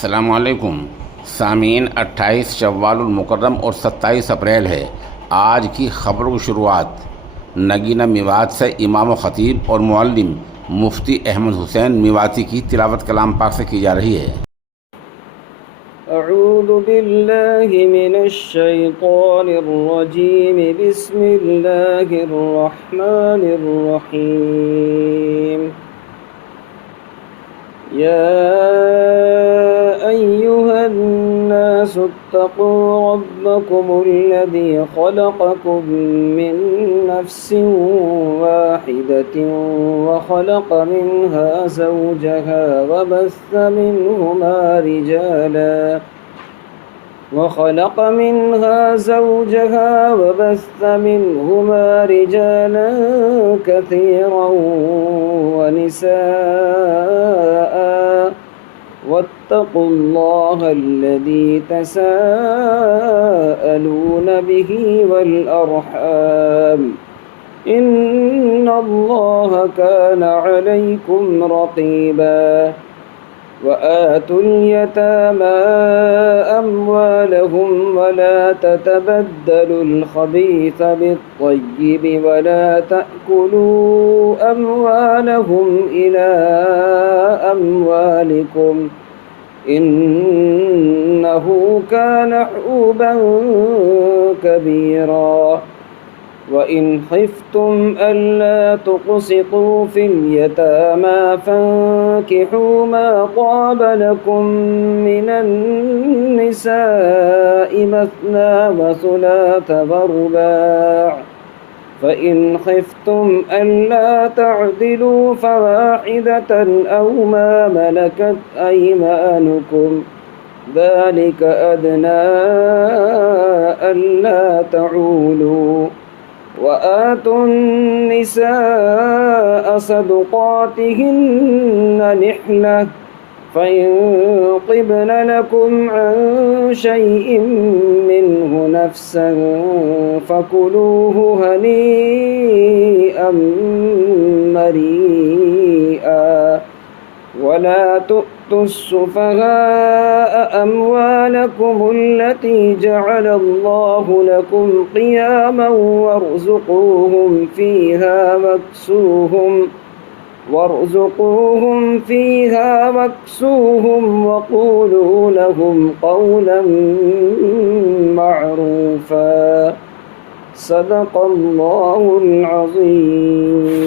अस्सलामुअलैकुम सामीन, 28 शव्वालुल मुकर्रम और 27 अप्रैल है। आज की ख़बरों की शुरुआत नगीना मेवात से इमाम ख़तीब और मुअल्लिम मुफ्ती अहमद हुसैन मेवाती की तिलावत कलाम पाक से की जा रही है। अऊज़ु बिल्लाहि मिनश शैतानिर रजीम, बिस्मिल्लाहिर रहमानिर रहीम। या अय्युहन नासु इत्तक़ू रब्बकुमुल्लज़ी ख़लक़कुम मिन नफ्सिन वाहिदतिन व ख़लक़ मिन्हा ज़ौजहा व बस्स منها رجالا كثيرا ونساء واتقوا الله الذي تساءلون به والأرحام إن الله كان عليكم رقيبا وآتوا اليتامى أموالهم ولا تتبدلوا الخبيث بالطيب ولا تأكلوا أموالهم إلى أموالكم إنه كان حوبا كبيرا وإن خفتم ألا تقسطوا في اليتامى فانكحوا ما طاب لكم من النساء مثنى وثلاث ورباع فإن خفتم ألا تعدلوا فواحدة أو ما ملكت أيمانكم ذلك أدنى ألا تعولوا وآتوا النساء صدقاتهن نحلة فإن طبن لكم عن شيء منه نفسا فكلوه هنيئا مريئا ولا تؤتوا السفهاء أموالكم التي جعل الله لكم قياما وارزقوهم فيها واكسوهم وقولوا لهم قولا معروفا صدق الله العظيم।